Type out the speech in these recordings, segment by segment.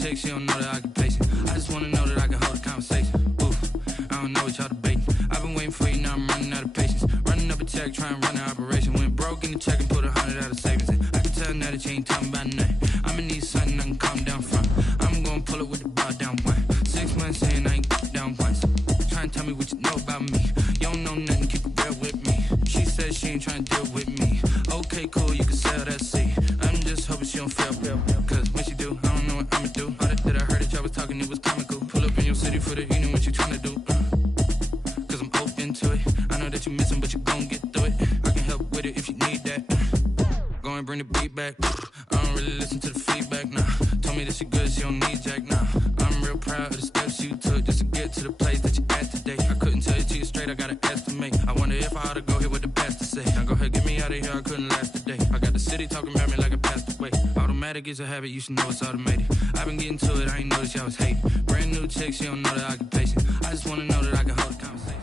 chick, she don't know that I can pace it. I just wanna know that I can hold a conversation. Oof, I don't know what y'all debating. I've been waiting for you, now I'm running out of patience. Running up a check, trying to run an operation. Went broke in the check and put 100 out of savings in. I can tell now that you ain't talking about nothing. I'ma need something I can calm down from. I'm gonna pull it with the bow down one. 6 months saying I ain't down once. Trying to tell me what you know about me. You don't know nothing, keep it real with me. She said she ain't trying to deal with me. Okay, cool, you can sell that seat. I'm just hoping she don't fail. Cause when she do, I don't know what I'ma do. All that I heard that y'all was talking, it was comical. Pull up in your city for the evening, what you trying to do? Cause I'm open to it. I know that you missing, but you gon' get through it. I can help with it if you need that. Go and bring the beat back. I don't really listen to the feedback, nah. Told me that she good, she don't need Jack, nah. I'm real proud of the steps you took just to get to the place that you at today. I couldn't tell you to you straight, I gotta estimate. I wonder if I ought to go here with the best to say. Now go ahead, get me out of here, I couldn't last a day. I got the city talking about me like I passed away. Automatic is a habit, you should know it's automated. I've been getting to it, I ain't noticed y'all was hating. Brand new chick, she don't know that I can patient. I just wanna know that I can hold a conversation.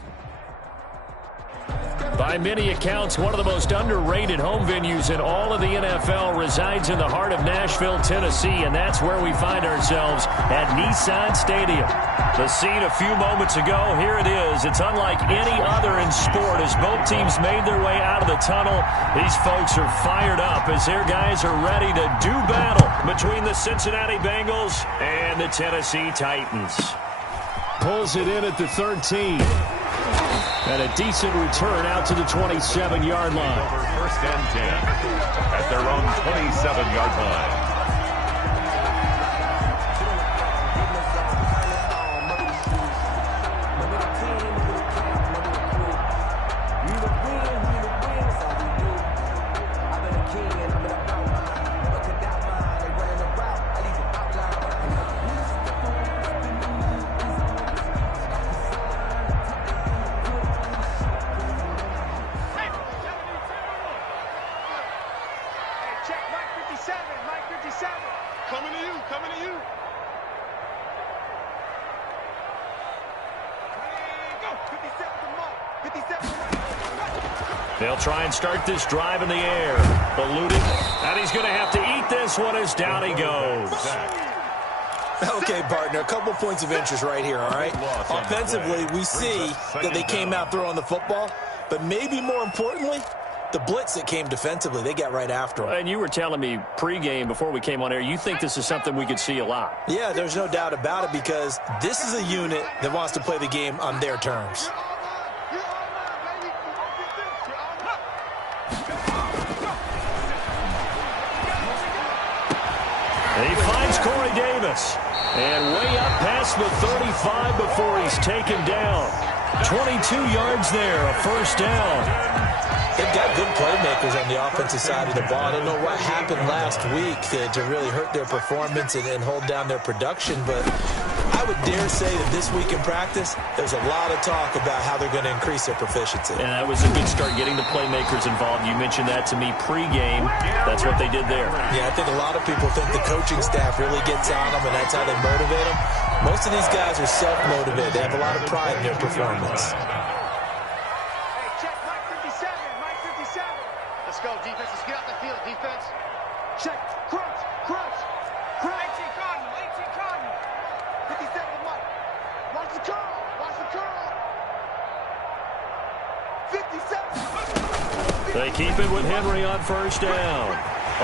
By many accounts, one of the most underrated home venues in all of the NFL resides in the heart of Nashville, Tennessee, and that's where we find ourselves at Nissan Stadium. The scene a few moments ago, here it is. It's unlike any other in sport as both teams made their way out of the tunnel. These folks are fired up as their guys are ready to do battle between the Cincinnati Bengals and the Tennessee Titans. Pulls it in at the 13. And a decent return out to the 27-yard line. Over 1st and 10 at their own 27-yard line. They'll try and start this drive in the air. Eluding. And he's going to have to eat this one as down he goes. Okay, partner, a couple points of interest right here, all right? Offensively, we see that they came out throwing the football, but maybe more importantly, the blitz that came defensively, they got right after him. And you were telling me pregame before we came on air, you think this is something we could see a lot. Yeah, there's no doubt about it because this is a unit that wants to play the game on their terms. He finds Corey Davis. And way up past the 35 before he's taken down. 22 yards there, a first down. They've got good playmakers on the offensive side of the ball. I don't know what happened last week to really hurt their performance and hold down their production, but I would dare say that this week in practice, there's a lot of talk about how they're going to increase their proficiency. And that was a good start getting the playmakers involved. You mentioned that to me pregame. That's what they did there. Yeah, I think a lot of people think the coaching staff really gets on them, and that's how they motivate them. Most of these guys are self-motivated. They have a lot of pride in their performance. Let's go, defense. Let's get out the field, defense. Check. Crunch. Crunch. Crunch. 18 Cardinal. 18 Cardinal. 57 to Mike. Watch the curl. Watch the curl. 57. They keep it with Henry on first down.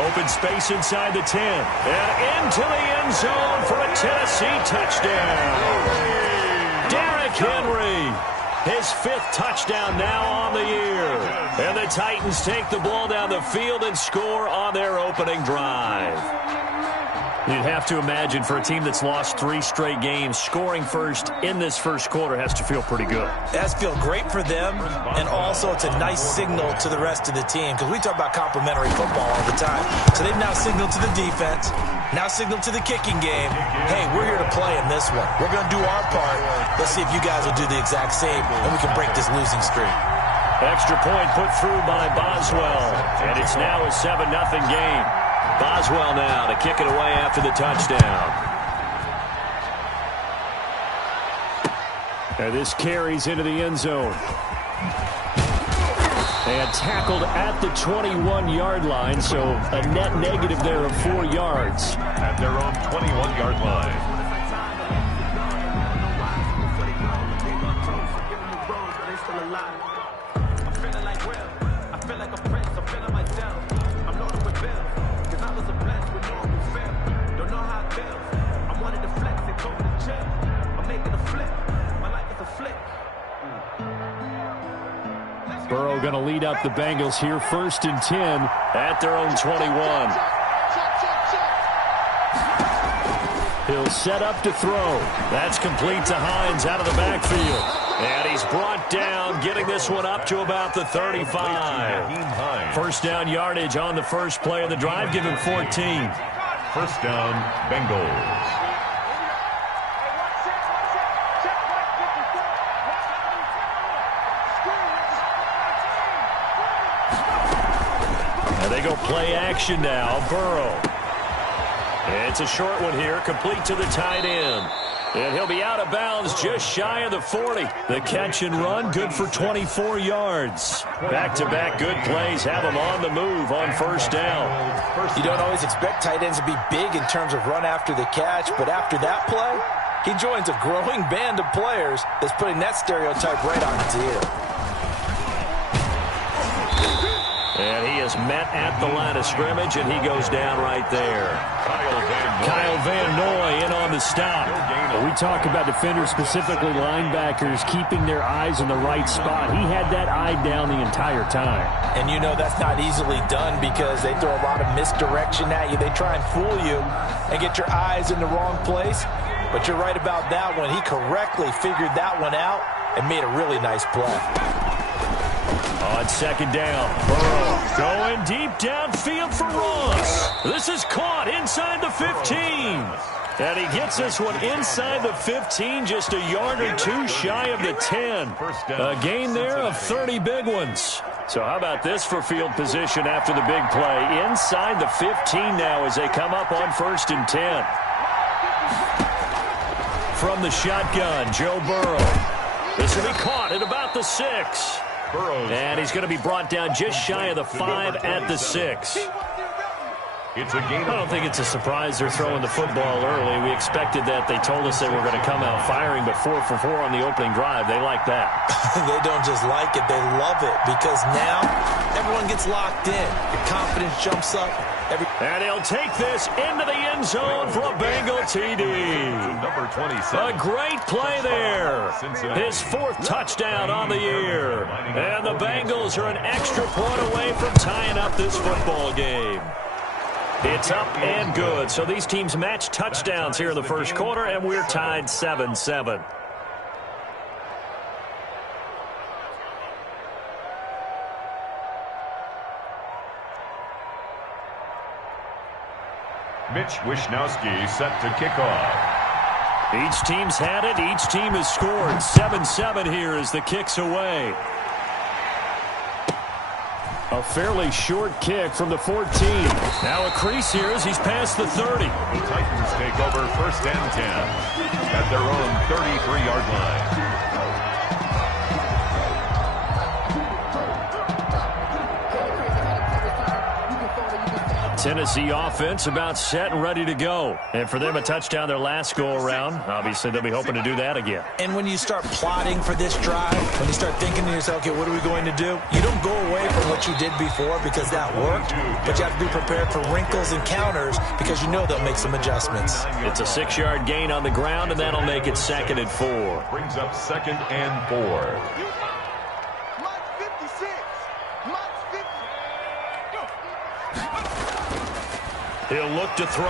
Open space inside the 10. And into the end zone for a Tennessee touchdown. Derrick Henry. His 5th touchdown now on the year. And the Titans take the ball down the field and score on their opening drive. You'd have to imagine for a team that's lost 3 straight games, scoring first in this first quarter has to feel pretty good. It has to feel great for them, and also it's a nice signal to the rest of the team because we talk about complementary football all the time. So they've now signaled to the defense, now signaled to the kicking game, hey, we're here to play in this one. We're going to do our part. Let's see if you guys will do the exact same, and we can break this losing streak. Extra point put through by Boswell, and it's now a 7-0 game. Boswell now to kick it away after the touchdown. And this carries into the end zone. And tackled at the 21-yard line, so a net negative there of 4 yards. At their own 21-yard line. going to lead up the Bengals here 1st and 10 at their own 21. He'll set up to throw. That's complete to Hines out of the backfield. And he's brought down, getting this one up to about the 35. First down yardage on the first play of the drive. Give him 14. First down, Bengals. And they go play action now. Burrow. It's a short one here, complete to the tight end. And he'll be out of bounds just shy of the 40. The catch and run, good for 24 yards. Back-to-back good plays have him on the move on first down. You don't always expect tight ends to be big in terms of run after the catch, but after that play, he joins a growing band of players that's putting that stereotype right on its ear. And he is met at the line of scrimmage, and he goes down right there. Kyle Van Noy in on the stop. We talk about defenders, specifically linebackers, keeping their eyes in the right spot. He had that eye down the entire time. And you know that's not easily done because they throw a lot of misdirection at you. They try and fool you and get your eyes in the wrong place. But you're right about that one. He correctly figured that one out and made a really nice play. On second down, Burrow going deep downfield for Ross. This is caught inside the 15. And he gets this one inside the 15, just a yard or two shy of the 10. A gain there of 30 big ones. So how about this for field position after the big play? Inside the 15 now as they come up on 1st and 10. From the shotgun, Joe Burrow. This will be caught at about the 6. And he's going to be brought down just shy of the 5 at the 6. It's a game. I don't think it's a surprise they're throwing the football early. We expected that. They told us they were going to come out firing, but 4 for 4 on the opening drive. They like that. They don't just like it, they love it, because now everyone gets locked in. Your confidence jumps up. And he'll take this into the end zone for a Bengal TD. Number 27. A great play there. His 4th touchdown on the year. And the Bengals are an extra point away from tying up this football game. It's up and good. So these teams match touchdowns here in the first quarter, and we're tied 7-7. Mitch Wishnowski set to kick off. Each team's had it. Each team has scored. 7-7 here as the kick's away. A fairly short kick from the 14. Now a crease here as he's past the 30. The Titans take over 1st and 10 at their own 33-yard line. Tennessee offense about set and ready to go. And for them, a touchdown their last go-around. Obviously, they'll be hoping to do that again. And when you start plotting for this drive, when you start thinking to yourself, okay, what are we going to do? You don't go away from what you did before because that worked, but you have to be prepared for wrinkles and counters because you know they'll make some adjustments. It's a 6-yard gain on the ground, and that'll make it 2nd and 4. Brings up 2nd and 4. He'll look to throw.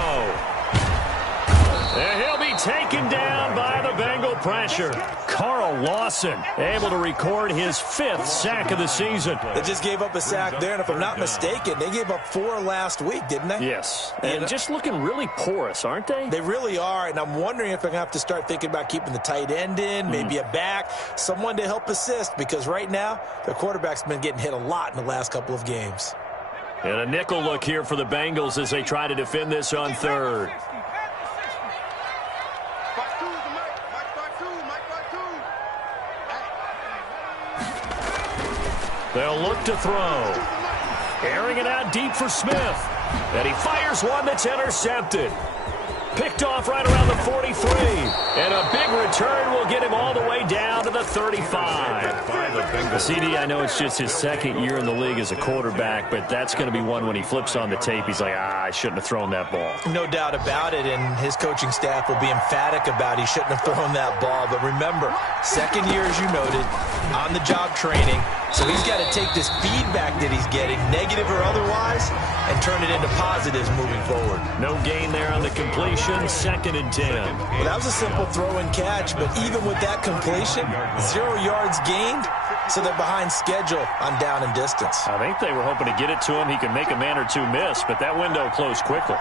And he'll be taken down by the Bengal pressure. Carl Lawson able to record his 5th sack of the season. They just gave up a sack there, and if I'm not mistaken, they gave up 4 last week, didn't they? Yes, and just looking really porous, aren't they? They really are, and I'm wondering if they're going to have to start thinking about keeping the tight end in, maybe a back, someone to help assist, because right now, their quarterback's been getting hit a lot in the last couple of games. And a nickel look here for the Bengals as they try to defend this on 3rd. They'll look to throw. Airing it out deep for Smith. And he fires one that's intercepted. Picked off right around the 43. And a big return will get him all the way down to the 35. CD, I know it's just his 2nd year in the league as a quarterback, but that's going to be one when he flips on the tape. He's like, I shouldn't have thrown that ball. No doubt about it, and his coaching staff will be emphatic about he shouldn't have thrown that ball. But remember, 2nd year, as you noted, on-the-job training, So he's got to take this feedback that he's getting, negative or otherwise, and turn it into positives moving forward. No gain there on the completion, 2nd and 10. Well, that was a simple throw and catch, but even with that completion, 0 yards gained, so they're behind schedule on down and distance. I think they were hoping to get it to him. He could make a man or two miss, but that window closed quickly.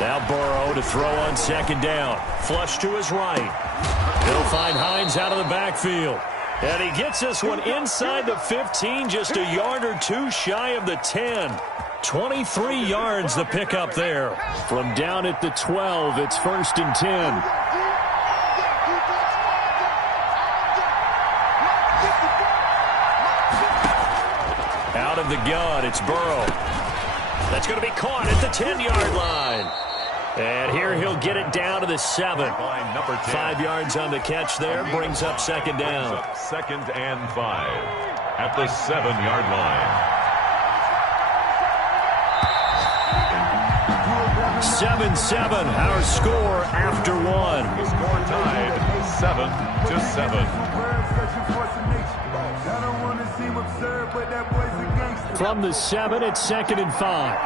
Now Burrow to throw on 2nd down. Flush to his right. He'll find Hines out of the backfield. And he gets this one inside the 15, just a yard or two shy of the 10. 23 yards the pickup there. From down at the 12, it's 1st and 10. Out of the gun, it's Burrow. That's going to be caught at the 10-yard line. And here he'll get it down to the 7. 5 yards on the catch there, brings up 2nd down. 2nd and 5 at the 7-yard line. 7-7, our score after 1. The score tied 7-7. From the 7, it's 2nd and 5.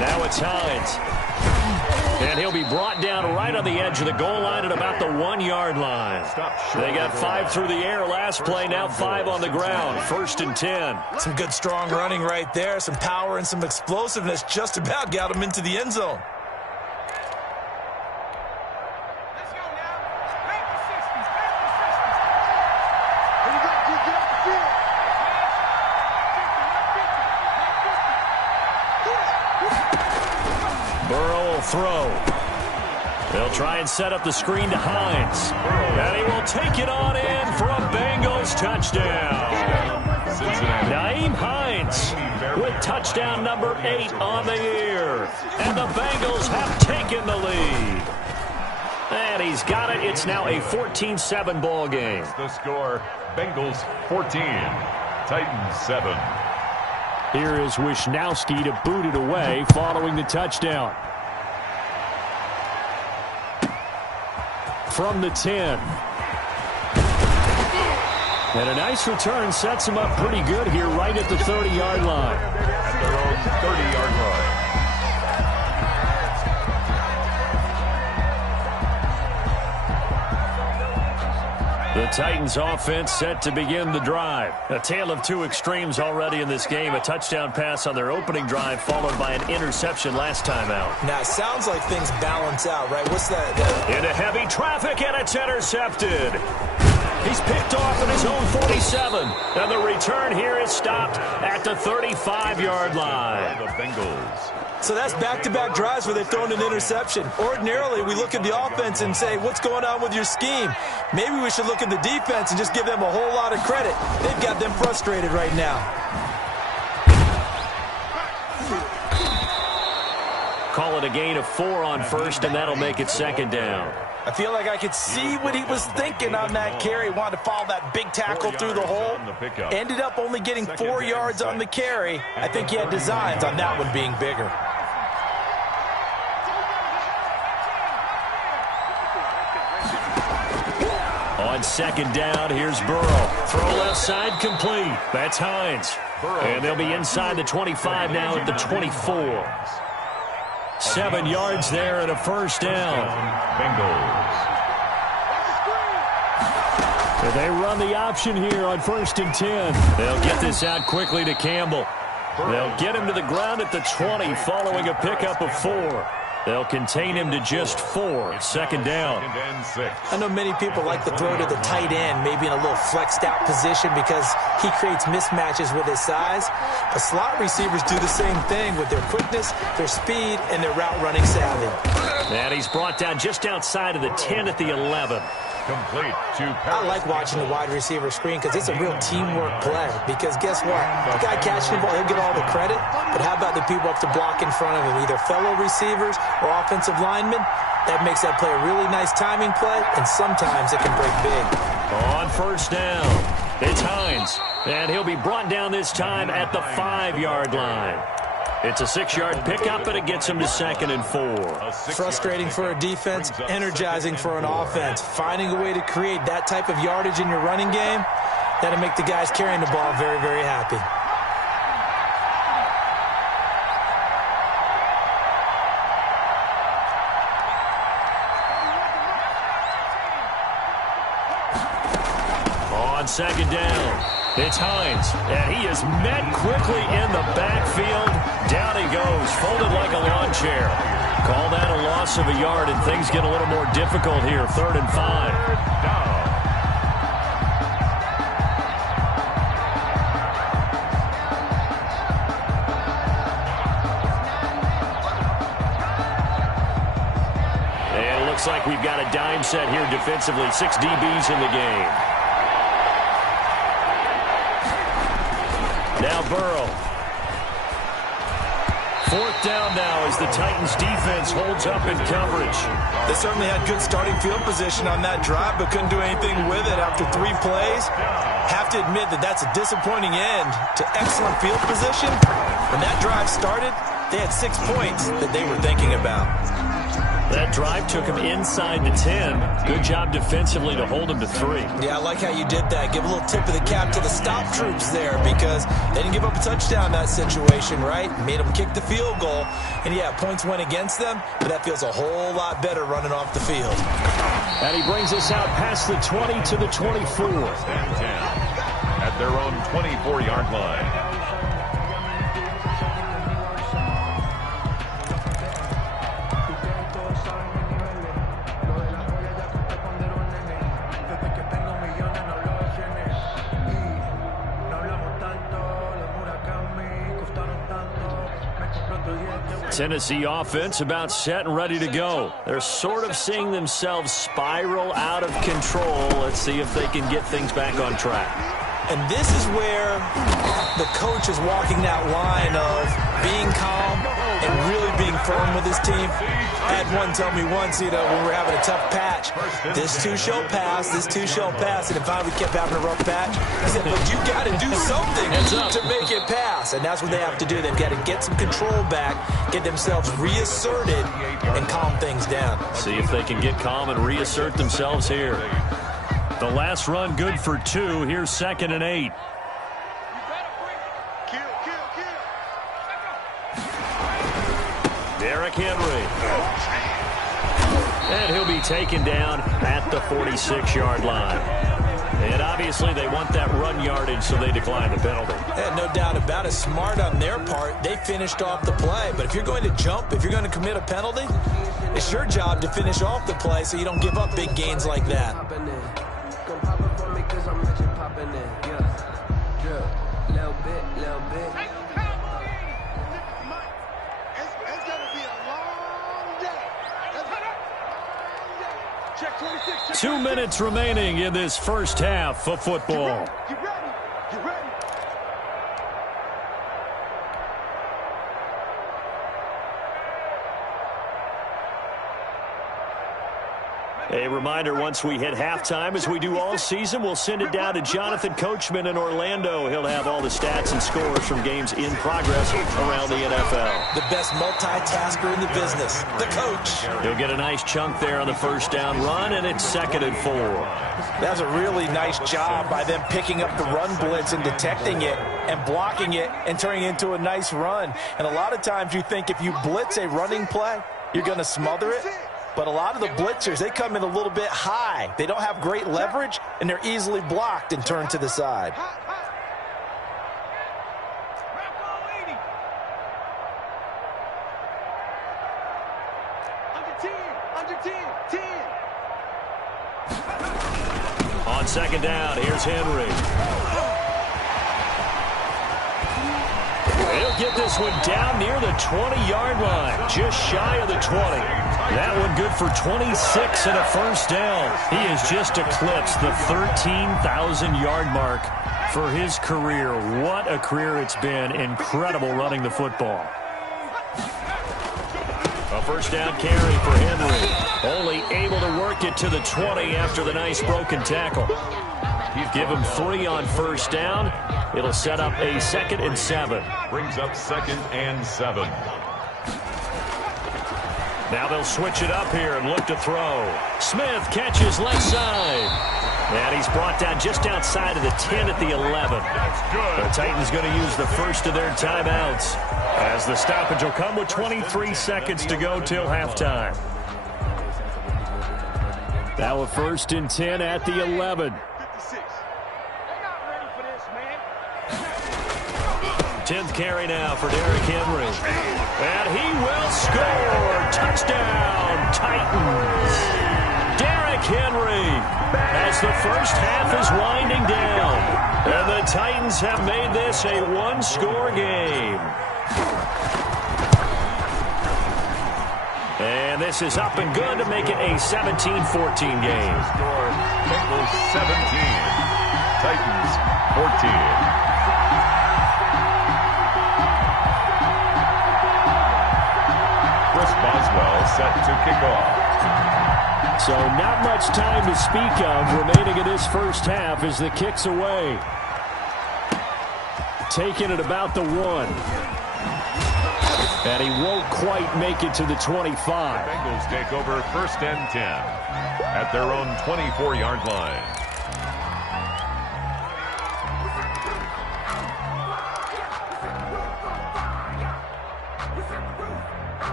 Now it's Hines. And he'll be brought down right on the edge of the goal line at about the 1-yard line. They got 5 through the air last play, now 5 on the ground. 1st and 10. Some good strong running right there, some power and some explosiveness, just about got him into the end zone. Throw. They'll try and set up the screen to Hines. And he will take it on in for a Bengals touchdown. Nyheim Hines with touchdown number 8 on the year. And the Bengals have taken the lead. And he's got it. It's now a 14-7 ball game. The score, Bengals 14, Titans 7. Here is Wisnowski to boot it away following the touchdown. From the 10. And a nice return sets him up pretty good here right at the 30-yard line. At their own 30-yard line. The Titans offense set to begin the drive. A tale of two extremes already in this game. A touchdown pass on their opening drive followed by an interception last time out. Now, it sounds like things balance out, right? What's that? Into heavy traffic, and it's intercepted. He's picked off at his own 47. And the return here is stopped at the 35-yard line. The Bengals. So that's back-to-back drives where they've thrown an interception. Ordinarily, we look at the offense and say, what's going on with your scheme? Maybe we should look at the defense and just give them a whole lot of credit. They've got them frustrated right now. Call it a gain of 4 on first, and that'll make it 2nd down. I feel like I could see what he was thinking on that carry. Wanted to follow that big tackle through the hole. Ended up only getting 4 yards on the carry. I think he had designs on that one being bigger. On 2nd down, here's Burrow. Throw left side complete. That's Hines. And they'll be inside the 25 now at the 24. 7 yards there and a first down. Bengals. They run the option here on 1st and 10. They'll get this out quickly to Campbell. They'll get him to the ground at the 20 following a pickup of 4. They'll contain him to just 4. 2nd down. I know many people like to throw to the tight end, maybe in a little flexed out position because he creates mismatches with his size. But slot receivers do the same thing with their quickness, their speed, and their route running savvy. And he's brought down just outside of the 10 at the 11. Complete to I like watching the wide receiver screen because it's a real teamwork play. Because guess what? The guy catching the ball, he'll get all the credit. But how about the people up to block in front of him, either fellow receivers or offensive linemen? That makes that play a really nice timing play, and sometimes it can break big. On 1st down, It's Hines, and he'll be brought down this time at the 5-yard line. It's a 6-yard pickup, and it gets him to 2nd and 4. Frustrating for a defense, energizing for an offense. Finding a way to create that type of yardage in your running game, that'll make the guys carrying the ball very, very happy. On 2nd down, it's Hines, and he is met quickly in the backfield. Down he goes, folded like a lawn chair. Call that a loss of a yard, and things get a little more difficult here. 3rd and 5. And it looks like we've got a dime set here defensively. 6 DBs in the game. Now Burrow. 4th down now as the Titans defense holds up in coverage. They certainly had good starting field position on that drive, but couldn't do anything with it after 3 plays. Have to admit that that's a disappointing end to excellent field position. When that drive started, they had 6 points that they were thinking about. That drive took him inside the 10. Good job defensively to hold him to 3. Yeah, I like how you did that. Give a little tip of the cap to the stop troops there because they didn't give up a touchdown in that situation, right? Made them kick the field goal. And, yeah, points went against them, but that feels a whole lot better running off the field. And he brings us out past the 20 to the 24. 10 at their own 24-yard line. Tennessee offense about set and ready to go. They're sort of seeing themselves spiral out of control. Let's see if they can get things back on track. And this is where the coach is walking that line of being calm and really being firm with his team. I had one tell me once, when we were having a tough patch, this too shall pass, this too shall pass. And finally we kept having a rough patch. He said, but you got to do something to make it pass. And that's what they have to do. They've got to get some control back, get themselves reasserted, and calm things down. See if they can get calm and reassert themselves here. The last run good for 2. Here's 2nd and 8. Derrick Henry. And he'll be taken down at the 46-yard line. And obviously they want that run yardage, so they decline the penalty. Yeah, no doubt about it. Smart on their part. They finished off the play. But if you're going to jump, if you're going to commit a penalty, it's your job to finish off the play so you don't give up big gains like that. Little bit. 2 minutes remaining in this first half of football. Get ready. A reminder, once we hit halftime, as we do all season, we'll send it down to Jonathan Coachman in Orlando. He'll have all the stats and scores from games in progress around the NFL. The best multitasker in the business, the coach. He'll get a nice chunk there on the first down run, and it's 2nd and 4. That's a really nice job by them picking up the run blitz and detecting it and blocking it and turning it into a nice run. And a lot of times you think if you blitz a running play, you're going to smother it. But a lot of the blitzers, they come in a little bit high. They don't have great leverage, and they're easily blocked and turned to the side. On 2nd down, here's Henry. He'll get this one down near the 20-yard line, just shy of the 20. That one good for 26 and a first down. He has just eclipsed the 13,000-yard mark for his career. What a career it's been. Incredible running the football. A first down carry for Henry. Only able to work it to the 20 after the nice broken tackle. Give him 3 on first down. It'll set up a 2nd and 7. Brings up 2nd and 7. Now they'll switch it up here and look to throw. Smith catches left side. And he's brought down just outside of the 10 at the 11. That's good. The Titans going to use the first of their timeouts, as the stoppage will come with 23 seconds to go till halftime. Now a 1st and 10 at the 11. 10th carry now for Derrick Henry. And he will score. Touchdown, Titans. Derrick Henry, as the first half is winding down. And the Titans have made this a one-score game. And this is up and good to make it a 17-14 game. Score, Bengals 17, Titans 14. Chris Boswell set to kick off. So not much time to speak of remaining in this first half as the kick's away. Taking it about the 1. And he won't quite make it to the 25. The Bengals take over 1st and 10 at their own 24-yard line.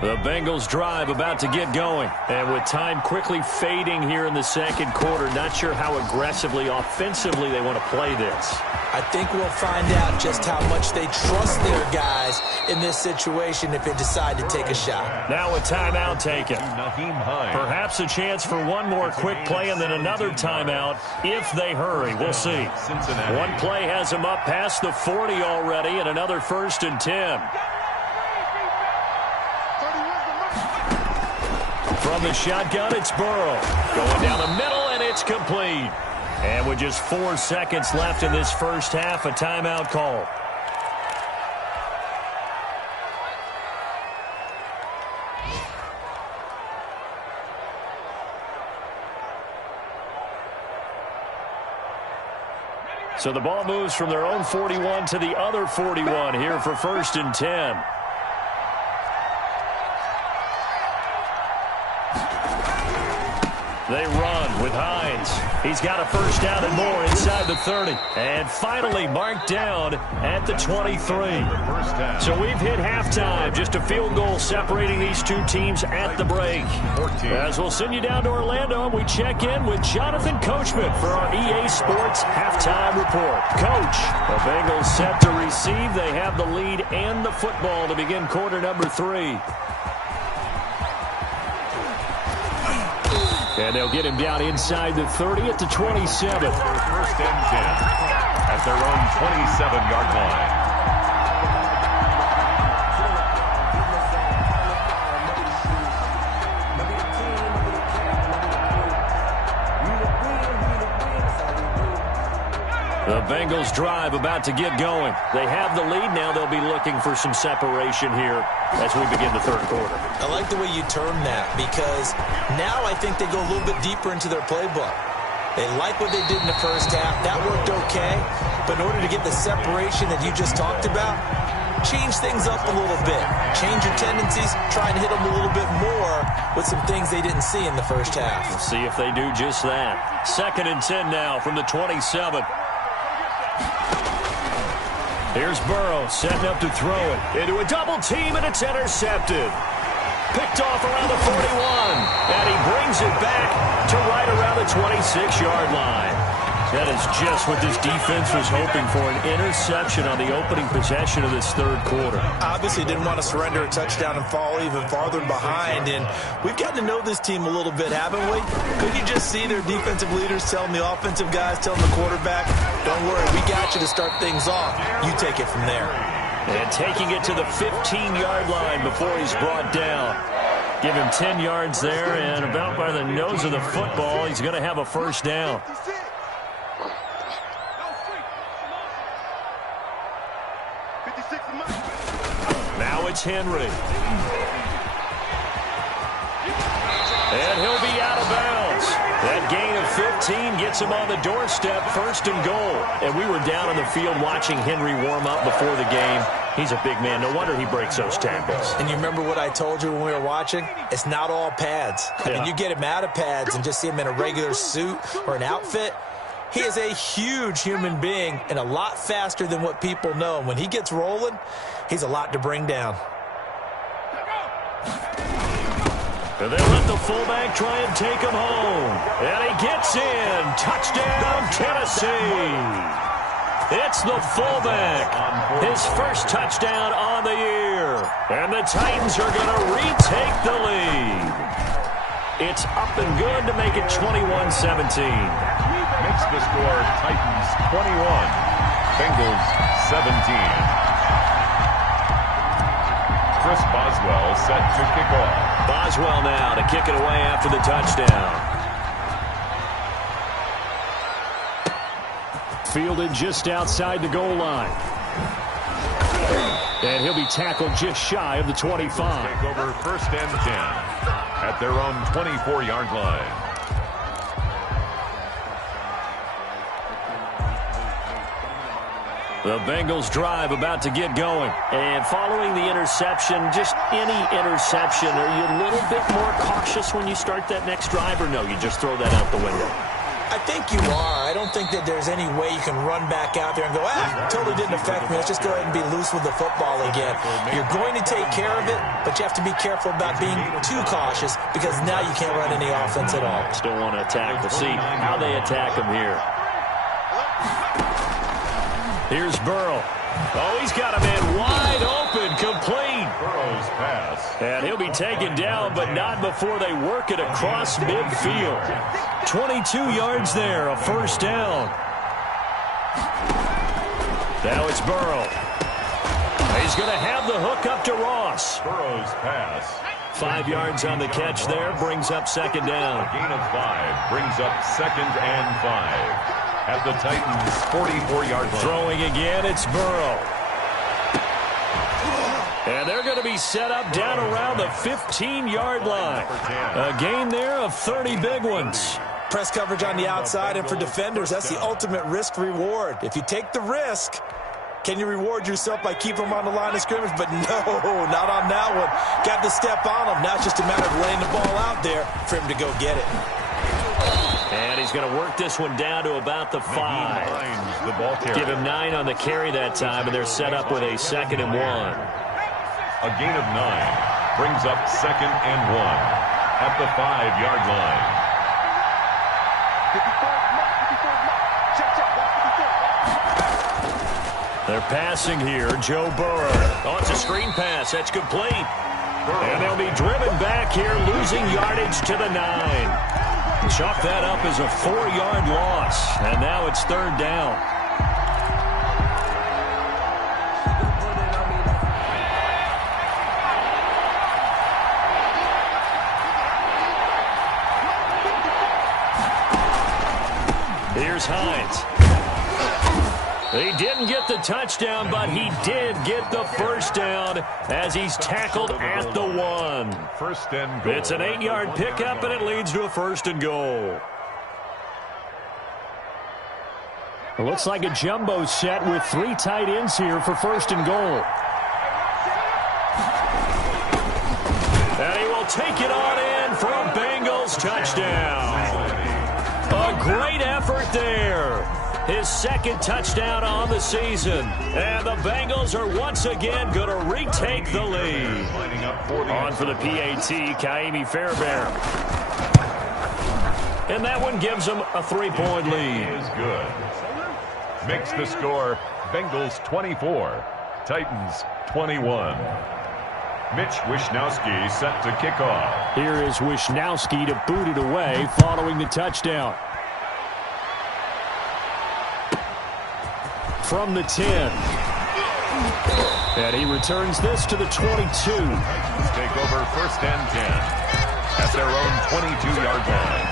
The Bengals drive about to get going. And with time quickly fading here in the second quarter, not sure how aggressively, offensively they want to play this. I think we'll find out just how much they trust their guys in this situation if they decide to take a shot. Now a timeout taken. Naheem Hines. Perhaps a chance for one more quick play and then another timeout if they hurry. We'll see. Cincinnati. One play has them up past the 40 already and another 1st and 10. From the shotgun, it's Burrow. Going down the middle, and it's complete. And with just 4 seconds left in this first half, a timeout call. So the ball moves from their own 41 to the other 41 here for 1st and 10. They run with Hines. He's got a 1st down and more inside the 30. And finally marked down at the 23. So we've hit halftime. Just a field goal separating these two teams at the break. As we'll send you down to Orlando, and we check in with Jonathan Coachman for our EA Sports Halftime Report. Coach, the Bengals set to receive. They have the lead and the football to begin quarter number 3. And they'll get him down inside the 30 at the 27. 1st and 10 at their own 27-yard line. The Bengals drive about to get going. They have the lead. Now they'll be looking for some separation here as we begin the third quarter. I like the way you term that, because now I think they go a little bit deeper into their playbook. They like what they did in the first half. That worked okay. But in order to get the separation that you just talked about, change things up a little bit. Change your tendencies. Try and hit them a little bit more with some things they didn't see in the first half. We'll see if they do just that. 2nd and 10 now from the 27. Here's Burrow setting up to throw it into a double team, and it's intercepted. Picked off around the 41, and he brings it back to right around the 26-yard line. That is just what this defense was hoping for, an interception on the opening possession of this third quarter. Obviously didn't want to surrender a touchdown and fall even farther behind, and we've gotten to know this team a little bit, haven't we? Could you just see their defensive leaders telling the offensive guys, telling the quarterback, don't worry, we got you to start things off. You take it from there. And taking it to the 15-yard line before he's brought down. Give him 10 yards there, and about by the nose of the football, he's going to have a 1st down. Now it's Henry. And he'll be out of bounds. That gain of 15 gets him on the doorstep, 1st and goal. And we were down on the field watching Henry warm up before the game. He's a big man. No wonder he breaks those tackles. And you remember what I told you when we were watching? It's not all pads. I mean, you get him out of pads and just see him in a regular suit or an outfit. He is a huge human being and a lot faster than what people know. When he gets rolling, he's a lot to bring down. And they let the fullback try and take him home. And he gets in. Touchdown, Tennessee. It's the fullback. His first touchdown on the year. And the Titans are going to retake the lead. It's up and good to make it 21-17. Makes the score Titans 21, Bengals 17. Chris Boswell set to kick off. Boswell now to kick it away after the touchdown. Fielded just outside the goal line. And he'll be tackled just shy of the 25. Take over 1st and 10 at their own 24-yard line. The Bengals drive about to get going. And following the interception, just any interception, are you a little bit more cautious when you start that next drive, or no, you just throw that out the window? I think you are. I don't think that there's any way you can run back out there and go, totally didn't affect me. Let's just go ahead and be loose with the football again. You're going to take care of it, but you have to be careful about being too cautious because now you can't run any offense at all. Still want to attack. We'll see how they attack him here. Here's Burrow. Oh, he's got a man wide open, complete. Burrow's pass. And he'll be taken down, but not before they work it across midfield. 22 yards there, a 1st down. Now it's Burrow. He's going to have the hook up to Ross. Burrow's pass. 5 yards on the catch there, brings up 2nd down. A gain of 5 brings up 2nd and 5. At the Titans' 44-yard line. Throwing again, it's Burrow. And they're going to be set up down around the 15-yard line. A gain there of 30 big ones. Press coverage on the outside, and for defenders, that's the ultimate risk-reward. If you take the risk, can you reward yourself by keeping them on the line of scrimmage? But no, not on that one. Got to step on them. Now it's just a matter of laying the ball out there for him to go get it. And he's going to work this one down to about the 5. Give him 9 on the carry that time, and they're set up with a 2nd and 1. A gain of 9 brings up 2nd and 1 at the 5-yard line. They're passing here, Joe Burrow. Oh, it's a screen pass. That's complete. And they'll be driven back here, losing yardage to the 9. Chalk that up as a 4-yard loss, and now it's 3rd down. Here's Hines. He didn't get the touchdown, but he did get the 1st down as he's tackled at the 1. 1st and goal. It's an 8-yard pickup, and it leads to a 1st and goal. It looks like a jumbo set with 3 tight ends here for 1st and goal. And he will take it on in for a Bengals touchdown. A great effort there. His 2nd touchdown on the season. And the Bengals are once again going to retake the lead. On for the PAT, Kaimi Fairbairn. And that one gives them a 3-point lead. Is good. Makes the score Bengals 24, Titans 21. Mitch Wishnowsky set to kick off. Here is Wishnowsky to boot it away following the touchdown. From the 10. And he returns this to the 22. Titans take over 1st and 10 at their own 22-yard line.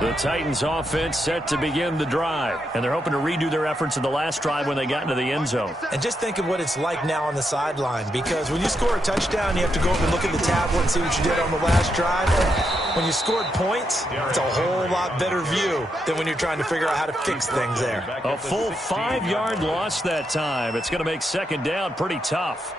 The Titans offense set to begin the drive, and they're hoping to redo their efforts in the last drive when they got into the end zone. And just think of what it's like now on the sideline, because when you score a touchdown, you have to go up and look at the tablet and see what you did on the last drive. When you scored points, it's a whole lot better view than when you're trying to figure out how to fix things there. A full 5-yard loss that time. It's going to make second down pretty tough.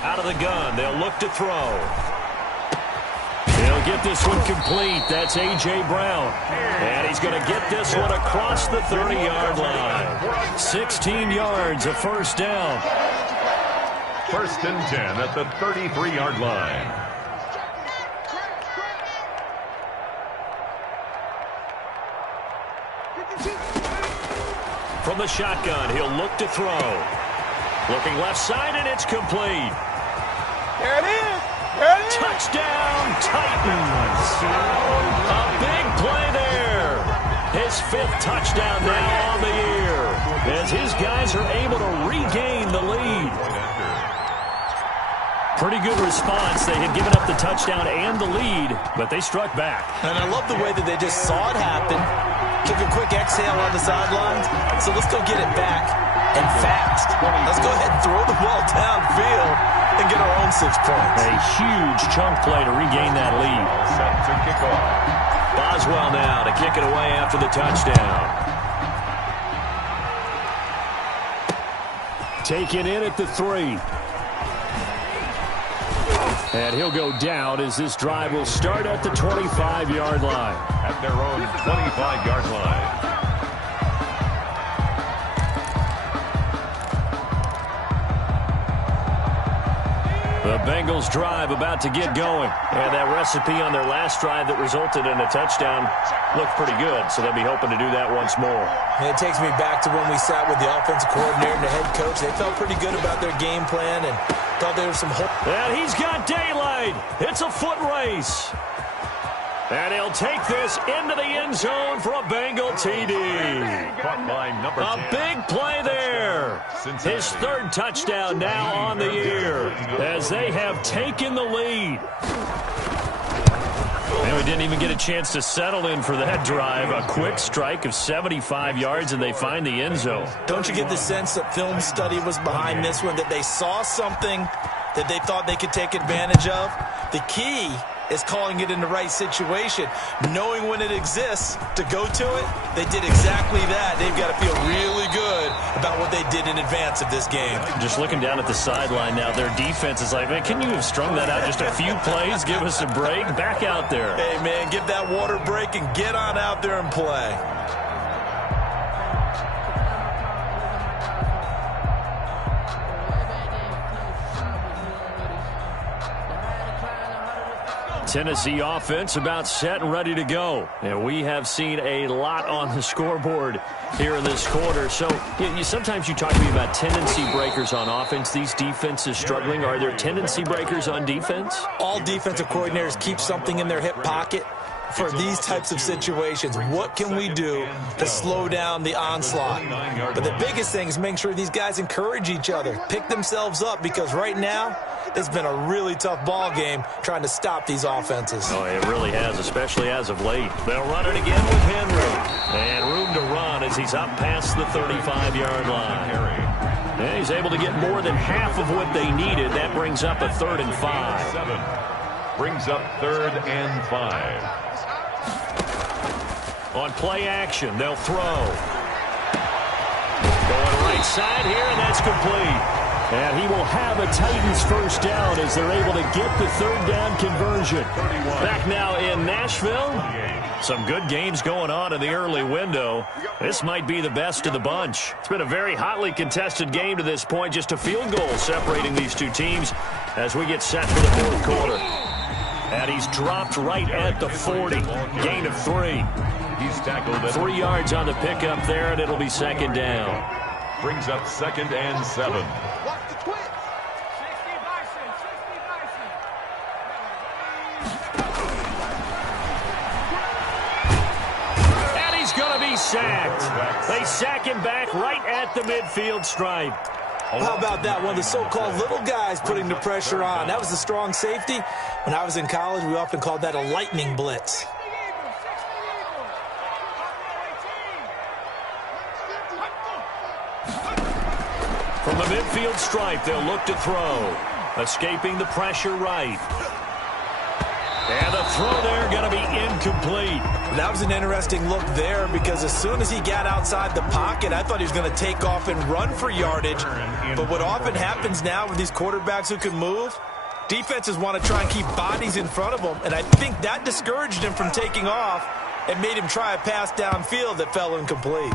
Out of the gun, they'll look to throw. He'll get this one complete. That's A.J. Brown. And he's going to get this one across the 30-yard line. 16 yards, a first down. First and 10 at the 33-yard line. From the shotgun, he'll look to throw. Looking left side, and it's complete. There it is. There it is. Touchdown, Titans. A big play there. His 5th touchdown now on the year, as his guys are able to regain the lead. Pretty good response. They had given up the touchdown and the lead, but they struck back. And I love the way that they just saw it happen. Took a quick exhale on the sidelines. So let's go get it back, and fast. Let's go ahead and throw the ball downfield and get our own 6 points. A huge chunk play to regain that lead. Set to kick off. Boswell now to kick it away after the touchdown. Taken in at the 3. And he'll go down as this drive will start at the 25-yard line. At their own 25-yard line. The Bengals drive about to get going. And that recipe on their last drive that resulted in a touchdown looked pretty good, so they'll be hoping to do that once more. And it takes me back to when we sat with the offensive coordinator and the head coach. They felt pretty good about their game plan and thought there was some hope. And he's got daylight. It's a foot race. And he'll take this into the end zone for a Bengal TD. A big play there. His 3rd touchdown now on the year as they have taken the lead. And we didn't even get a chance to settle in for that drive. A quick strike of 75 yards, and they find the end zone. Don't you get the sense that film study was behind this one, that they saw something that they thought they could take advantage of? The key is calling it in the right situation, knowing when it exists to go to it. They did exactly that. They've got to feel really good about what they did in advance of this game. Just looking down at the sideline now, their defense is like, man, can you have strung that out just a few plays? Give us a break. Back out there. Hey, man, give that water break and get on out there and play. Tennessee offense about set and ready to go. And we have seen a lot on the scoreboard here in this quarter. So sometimes you talk to me about tendency breakers on offense. These defenses struggling. Are there tendency breakers on defense? All defensive coordinators keep something in their hip pocket for these types of situations. What can we do to slow down the onslaught? But the biggest thing is make sure these guys encourage each other, pick themselves up, because right now it's been a really tough ball game trying to stop these offenses. Oh, it really has, especially as of late. They'll run it again with Henry. And room to run as he's up past the 35-yard line. And he's able to get more than half of what they needed. That brings up a 3rd and 5. Brings up 3rd and 5. On play action, they'll throw. Going right side here, and that's complete. And he will have a Titans first down as they're able to get the 3rd down conversion. Back now in Nashville. Some good games going on in the early window. This might be the best of the bunch. It's been a very hotly contested game to this point. Just a field goal separating these two teams. as we get set for the fourth quarter. And he's dropped right at the 40. Gain of 3. He's tackled at 3 yards on the pickup there, and it'll be second down. Brings up 2nd and 7. Watch the twins. And he's going to be sacked. They sack him back right at the midfield stripe. How about that? One of the so-called little guys putting the pressure on. That was the strong safety. When I was in college, we often called that a lightning blitz. From the midfield stripe, they'll look to throw. Escaping the pressure right. And the throw there going to be incomplete. That was an interesting look there because as soon as he got outside the pocket, I thought he was going to take off and run for yardage. But what often happens now with these quarterbacks who can move, defenses want to try and keep bodies in front of them. And I think that discouraged him from taking off and made him try a pass downfield that fell incomplete.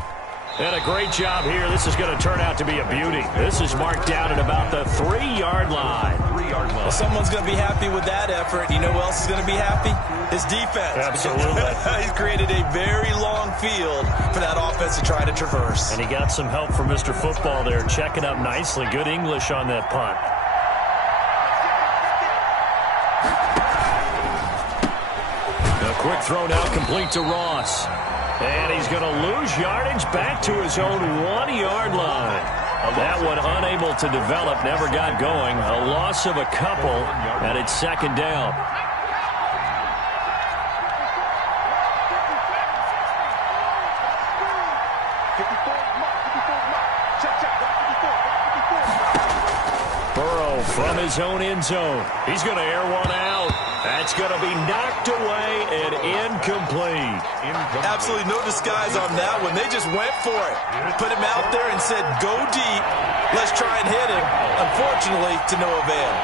And a great job here. This is going to turn out to be a beauty. This is marked down at about the 3-yard line. Well, someone's going to be happy with that effort. You know who else is going to be happy? His defense. Absolutely. He's created a very long field for that offense to try to traverse. And he got some help from Mr. Football there, checking up nicely. Good English on that punt. A quick throw now complete to Ross. And he's going to lose yardage back to his own 1-yard line. That one unable to develop, never got going. A loss of a couple, and it's second down. Burrow from his own end zone. He's going to air one out. That's going to be knocked away and incomplete. Absolutely no disguise on that one. They just went for it. Put him out there and said, go deep. Let's try and hit him. Unfortunately, to no avail.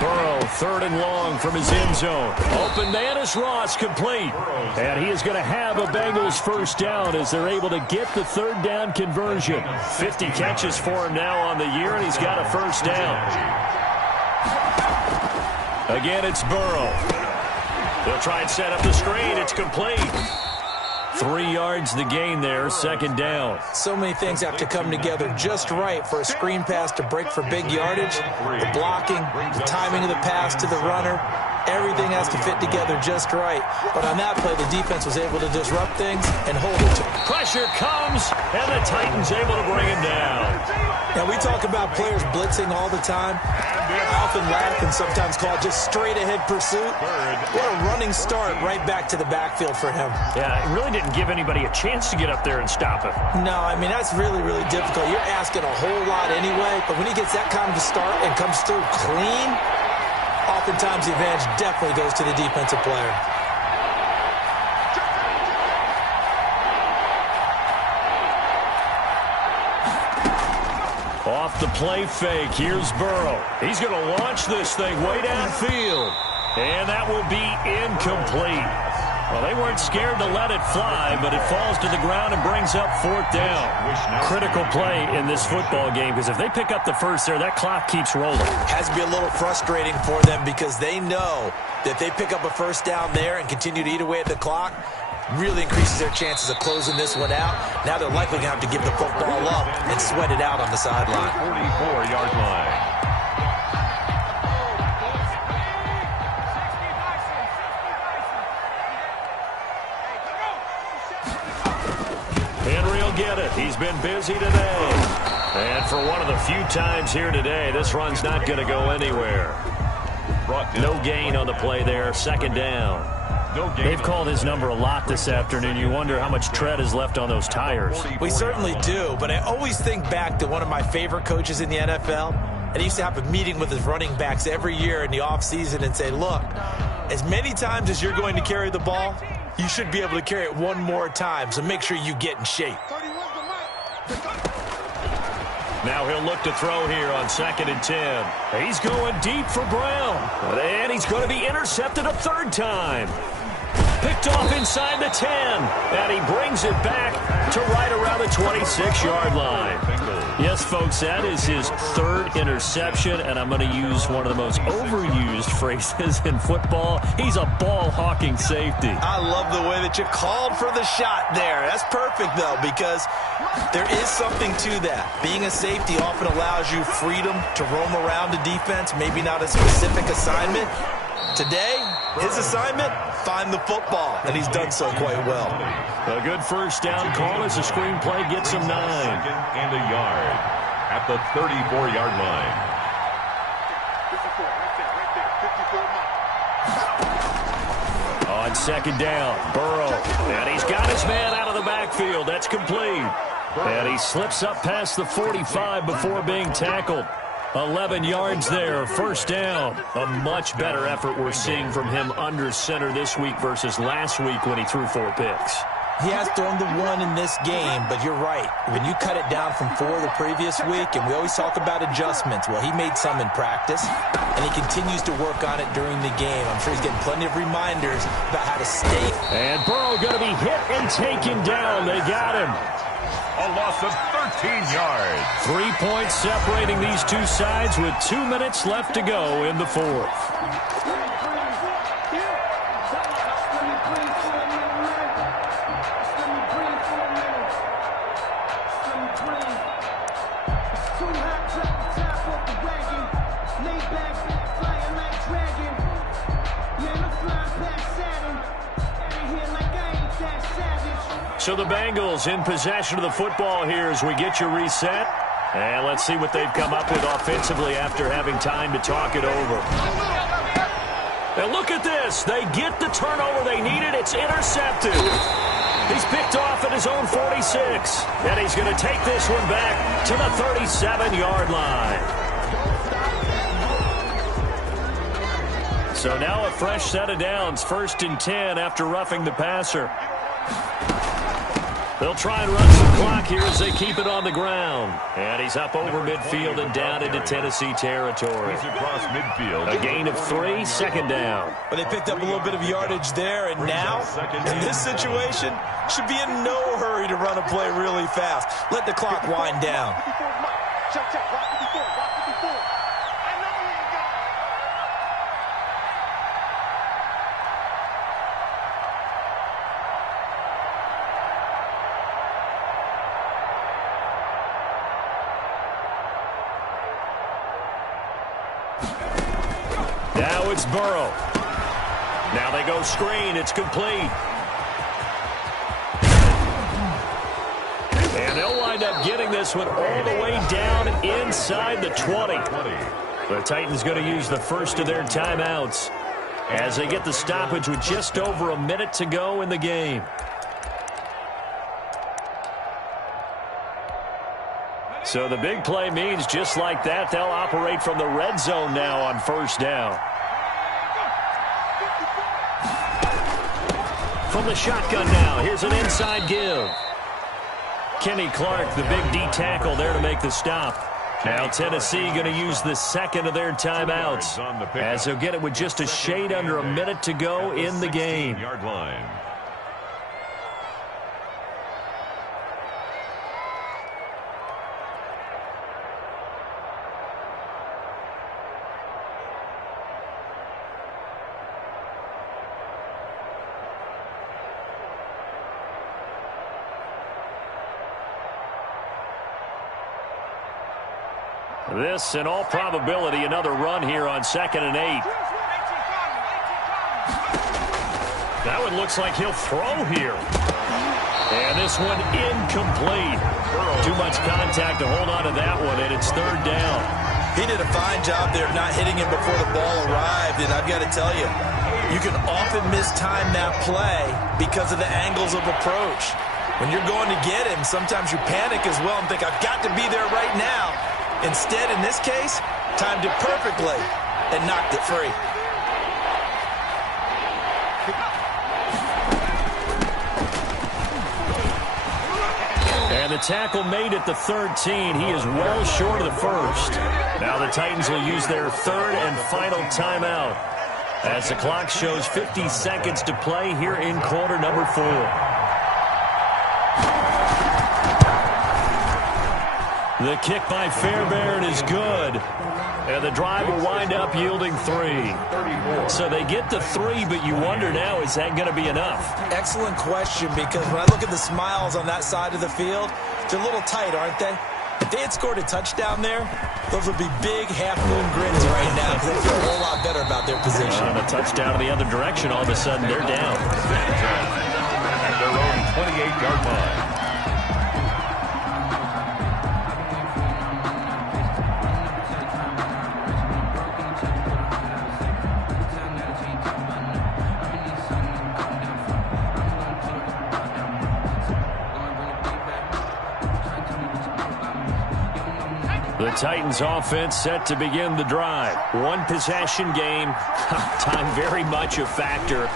Burrow, 3rd and long from his end zone. Open man is Ross, complete. And he is going to have a Bengals first down as they're able to get the 3rd down conversion. 50 catches for him now on the year, and he's got a first down. Again, it's Burrow. They'll try and set up the screen. It's complete. 3 yards the gain there, second down. So many things have to come together just right for a screen pass to break for big yardage. The blocking, the timing of the pass to the runner, everything has to fit together just right. But on that play, the defense was able to disrupt things and hold it to him. Pressure comes, and the Titans able to bring him down. Now, we talk about players blitzing all the time. I often laugh and sometimes call it just straight-ahead pursuit. What a running start right back to the backfield for him. Yeah, it really didn't give anybody a chance to get up there and stop him. No, I mean, that's really, really difficult. You're asking a whole lot anyway, but when he gets that kind of a start and comes through clean, oftentimes the advantage definitely goes to the defensive player. Off the play fake, here's Burrow. He's going to launch this thing way downfield. And that will be incomplete. Well, they weren't scared to let it fly, but it falls to the ground and brings up 4th down. Critical play in this football game, because if they pick up the first there, that clock keeps rolling. Has to be a little frustrating for them because they know that they pick up a first down there and continue to eat away at the clock, really increases their chances of closing this one out. Now they're likely going to have to give the football up and sweat it out on the sideline. 44-yard line. Henry will get it. He's been busy today. And for one of the few times here today, this run's not going to go anywhere. No gain on the play there. Second down. They've called his number a lot this afternoon. You wonder how much tread is left on those tires. We certainly do, but I always think back to one of my favorite coaches in the NFL, and he used to have a meeting with his running backs every year in the offseason and say, look, as many times as you're going to carry the ball, you should be able to carry it one more time, so make sure you get in shape. Now he'll look to throw here on 2nd and 10. He's going deep for Brown, and he's going to be intercepted a 3rd time. Picked off inside the 10. And he brings it back to right around the 26-yard line. Yes, folks, that is his third interception, and I'm going to use one of the most overused phrases in football. He's a ball-hawking safety. I love the way that you called for the shot there. That's perfect, though, because there is something to that. Being a safety often allows you freedom to roam around the defense, maybe not a specific assignment. Today, his assignment, find the football, and he's done so quite well. A good first down call as the screenplay gets him 9. Second and a yard at the 34-yard line. 54 right there, 54 On second down, Burrow. And he's got his man out of the backfield. That's complete. And he slips up past the 45 before being tackled. 11 yards there, first down. A much better effort we're seeing from him under center this week versus last week when he threw 4 picks. He has thrown the 1 in this game, but you're right. When you cut it down from 4 the previous week, and we always talk about adjustments, well, he made some in practice, and he continues to work on it during the game. I'm sure he's getting plenty of reminders about how to stay. And Burrow going to be hit and taken down. They got him. A loss of 13 yards. 3 points separating these two sides with 2 minutes left to go in the fourth. So the Bengals in possession of the football here as we get you reset. And let's see what they've come up with offensively after having time to talk it over. And look at this. They get the turnover they needed. It's intercepted. He's picked off at his own 46. And he's going to take this one back to the 37-yard line. So now a fresh set of downs. 1st and 10 after roughing the passer. They'll try and run some clock here as they keep it on the ground. And he's up over midfield and down into Tennessee territory. He's across midfield. A gain of 3, second down. But they picked up a little bit of yardage there, and now, in this situation, should be in no hurry to run a play really fast. Let the clock wind down. Check, watch 54, watch 54. I know you ain't got it. Now it's Burrow. Now they go screen. It's complete. And they'll wind up getting this one all the way down inside the 20. The Titans going to use the first of their timeouts as they get the stoppage with just over a minute to go in the game. So the big play means just like that, they'll operate from the red zone now on first down. From the shotgun now, here's an inside give. Kenny Clark, the big D tackle there to make the stop. Now Tennessee going to use the second of their timeouts as they'll get it with just a shade under a minute to go in the game. Yard line. This, in all probability, another run here on 2nd and 8. That one looks like he'll throw here. And this one incomplete. Too much contact to hold on to that one, and it's 3rd down. He did a fine job there of not hitting him before the ball arrived, and I've got to tell you, you can often mistime that play because of the angles of approach. When you're going to get him, sometimes you panic as well and think, I've got to be there right now. Instead, in this case, timed it perfectly and knocked it free. And the tackle made at the 13. He is well short of the first. Now the Titans will use their 3rd and final timeout. As the clock shows 50 seconds to play here in quarter number 4. The kick by Fairbairn is good. And the drive will wind up yielding 3. So they get the 3, but you wonder now, is that going to be enough? Excellent question, because when I look at the smiles on that side of the field, they're a little tight, aren't they? If they had scored a touchdown there, those would be big half-moon grins right now because they feel a whole lot better about their position. And a touchdown in the other direction, all of a sudden they're down. At their own 28-yard line. The Titans offense set to begin the drive. One possession game. Time very much a factor.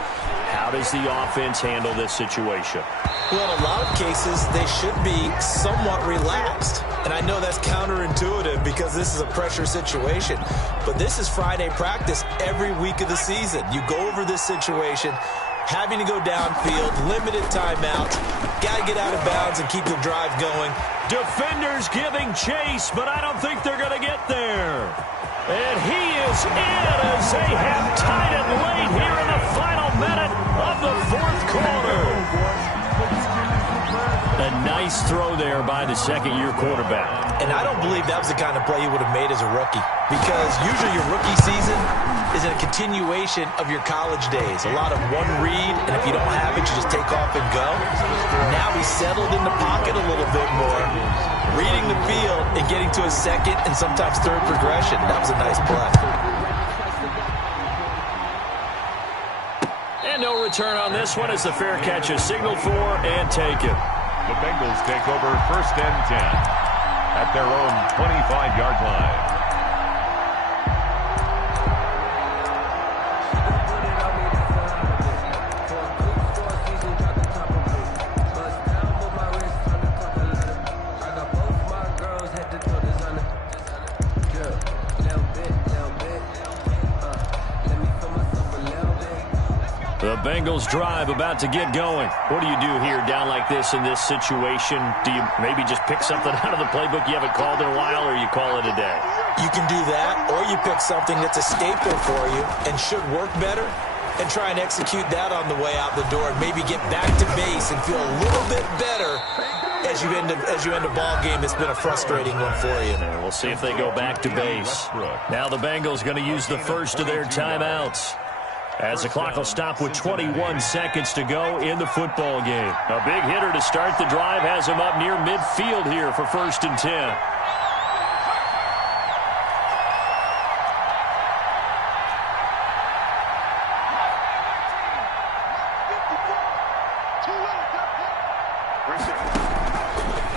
How does the offense handle this situation? Well, in a lot of cases, they should be somewhat relaxed. And I know that's counterintuitive because this is a pressure situation. But this is Friday practice every week of the season. You go over this situation, having to go downfield, limited timeouts, got to get out of bounds and keep the drive going. Defenders giving chase, but I don't think they're going to get there. And he is in as they have tied it late here in the final minute of the fourth quarter. A nice throw there by the second-year quarterback. And I don't believe that was the kind of play he would have made as a rookie, because usually your rookie season is a continuation of your college days. A lot of one read, and if you don't have it, you just take off and go. Now he's settled in the pocket a little bit more, reading the field and getting to a second and sometimes third progression. That was a nice play. And no return on this one as the fair catch is signaled for and taken. The Bengals take over 1st and 10 at their own 25-yard line. The Bengals drive about to get going. What do you do here down like this in this situation? Do you maybe just pick something out of the playbook you haven't called in a while, or you call it a day? You can do that, or you pick something that's a staple for you and should work better and try and execute that on the way out the door and maybe get back to base and feel a little bit better as you end a ball game that's been a frustrating one for you. And we'll see if they go back to base. Now the Bengals going to use the first of their timeouts, as the clock will stop with 21 seconds to go in the football game. A big hitter to start the drive has him up near midfield here for 1st and 10.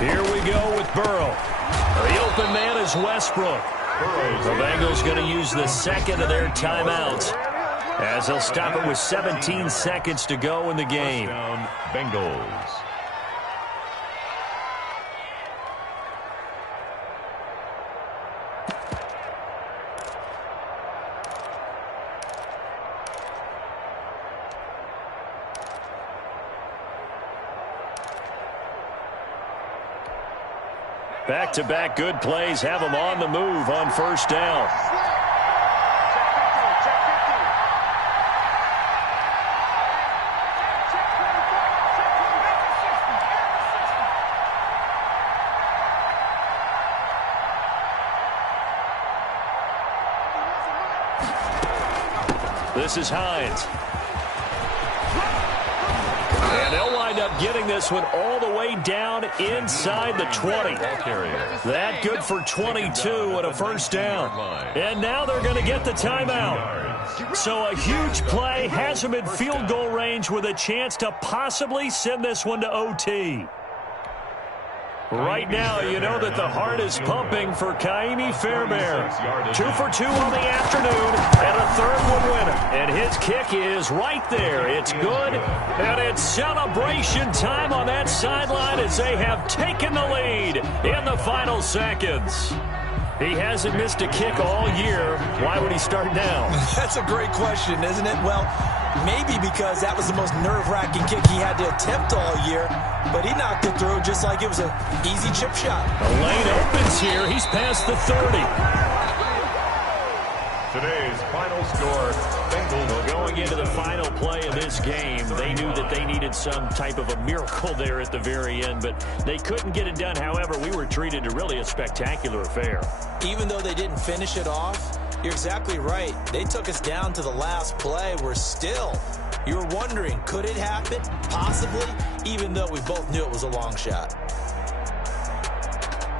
Here we go with Burrow. The open man is Westbrook. The Bengals going to use the second of their timeouts, as they'll stop it with 17 seconds to go in the game. Bengals. Back-to-back good plays have them on the move on 1st down. This is Hines. And they'll wind up getting this one all the way down inside the 20. That good for 22 and a 1st down. And now they're going to get the timeout. So a huge play has them in field goal range with a chance to possibly send this one to OT. Right now, you know that the heart is pumping for Kaimi Fairbairn. 2 for 2 on the afternoon, and a 3rd one winner. And his kick is right there. It's good, and it's celebration time on that sideline as they have taken the lead in the final seconds. He hasn't missed a kick all year. Why would he start now? That's a great question, isn't it? Well, maybe because that was the most nerve-wracking kick he had to attempt all year, but he knocked it through just like it was an easy chip shot. The lane opens here. He's past the 30. Today's final score, Bengals. Going into the final play of this game, they knew that they needed some type of a miracle there at the very end, but they couldn't get it done. However, we were treated to really a spectacular affair. Even though they didn't finish it off, you're exactly right. They took us down to the last play. We're still, you were wondering, could it happen? Possibly, even though we both knew it was a long shot.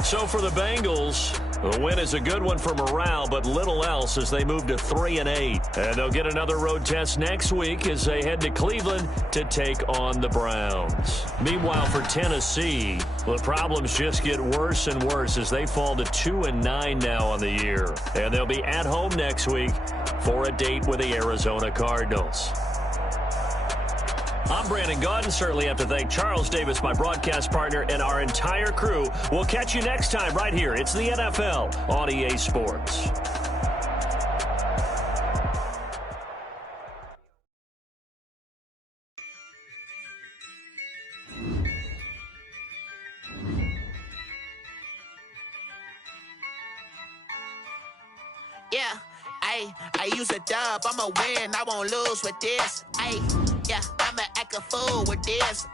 So for the Bengals, the win is a good one for morale, but little else as they move to 3-8. And they'll get another road test next week as they head to Cleveland to take on the Browns. Meanwhile, for Tennessee, the problems just get worse and worse as they fall to 2-9 now on the year. And they'll be at home next week for a date with the Arizona Cardinals. I'm Brandon Gaudin. Certainly have to thank Charles Davis, my broadcast partner, and our entire crew. We'll catch you next time right here. It's the NFL on EA Sports. Yeah, I use a dub, I'ma win, I won't lose with this. Yeah, I'ma act a fool with this.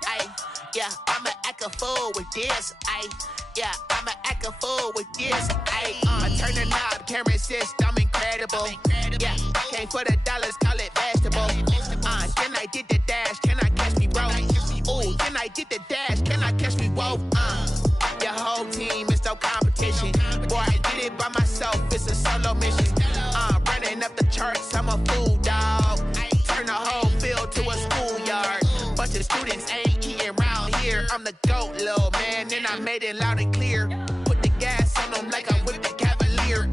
Yeah, I'ma act a fool with this. Yeah, I'ma act a fool with this. I turn the knob, can't resist, I'm incredible. Yeah, came for the dollars, call it vegetable. Then I did the dash, can I catch me, bro? Ooh, then I did the dash, can I catch me, whoa? Your whole team is no competition. Boy, I did it by myself, it's a solo mission. Running up the charts, I'm a fool, dog. Turn the whole field to a schoolyard. Bunch of students ain't eating round here. I'm the GOAT, little man, and I made it loud and clear. Put the gas on them like I'm with the Cavalier.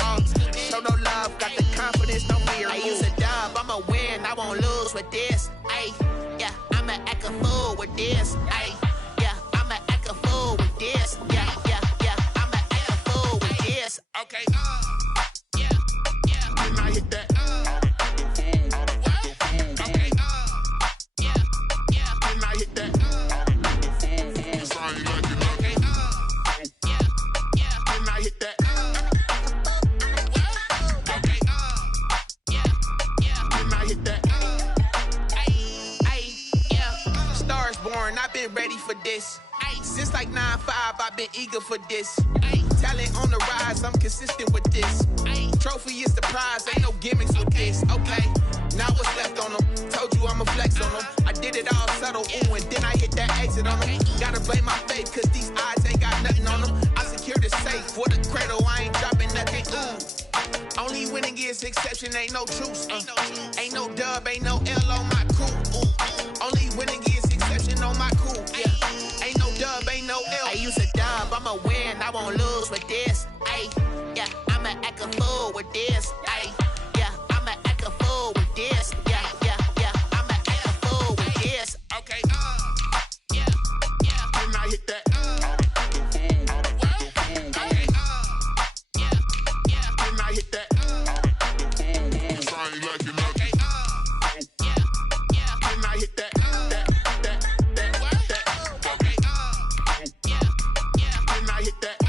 Show no love, got the confidence, no fear. I use a dub, I'ma win, I won't lose with this. Yeah, I'ma act a fool with this. Yeah, I'ma act a fool with this. Yeah, I'ma act a fool with this. Okay, yeah, then I hit that. I've been ready for this. Since like 9-5, I've been eager for this. Talent on the rise, I'm consistent with this. Trophy is the prize, ain't no gimmicks with this. Okay, now what's left on them? Told you I'ma flex on them. I did it all subtle, ooh, and then I hit that exit on them. Gotta blame my faith, cause these odds ain't got nothing on them. I secured the safe for the cradle, I ain't dropping nothing, ooh. Only winning is exception, ain't no truce. Ain't no dub, ain't no L on my crew. Only winning is exception on my crew. Yeah, ain't no dub, ain't no L. I use a dub, I'ma win, I won't lose with this. Yeah, I'ma act a fool with this. Yeah, I'ma act a fool with this. Yeah, I'ma act a fool with this. Okay, yeah, then I hit that. Okay, yeah, then I hit that. Hit that, then I hit that.